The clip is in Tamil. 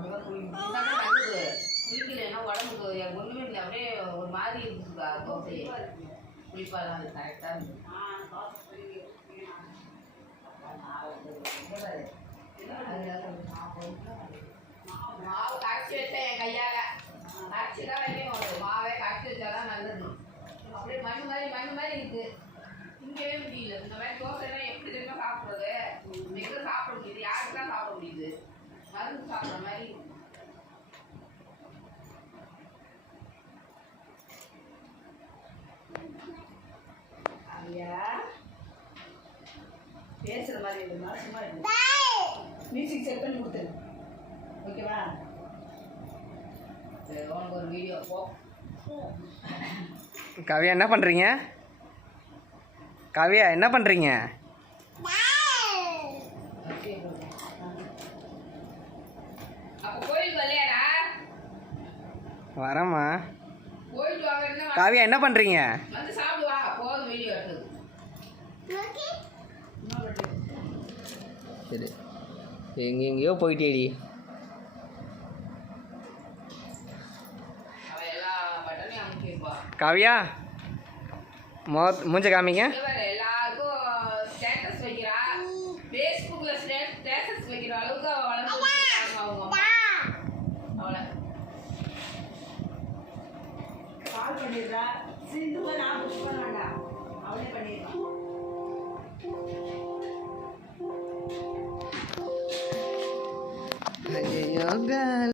அப்படிதான் நல்லது குளிக்கலைன்னா உடம்புக்கு எனக்கு ஒன்றுமே இல்லை அப்படியே ஒரு மாதிரி இருக்குதுக்கா தோசை குளிப்பாலாம் அது கரெக்டாக மாவு கரைச்சி வச்சேன் என் கையால கரைச்சி தான் வைக்கணும் மாவே கரைச்சி வச்சாதான் நல்லது அப்படியே மண் மாதிரி மண் மாதிரி இருக்கு திங்கவே முடியல இந்த மாதிரி தோசை மாதிரி பேசுற மாதிரி சும்மா மியூசிக் செட் பண்ணி கொடுத்துரு. ஓகேவா சரி உனக்கு ஒரு வீடியோ போ. என்ன பண்ணுறீங்க கவியா என்ன பண்ணுறீங்க வாங்கன்னா காவியா என்ன பண்ணுறீங்க சரி. எங்கெங்கேயோ போயிட்டேடி. காவியா மோ மூஞ்ச காமிங்க. ஸ்டேட்டஸ் வைக்கிறா. ஃபேஸ்புக்கில் ஸ்டேட்டஸ் வைக்கிற அளவுக்கு அவங்க அம்மா அவளை கால் பண்ணிடுறா. சிந்துவை நான் புஷ் பண்ண வேண்டாம் அவளே பண்ணிடுறான் ஐயோ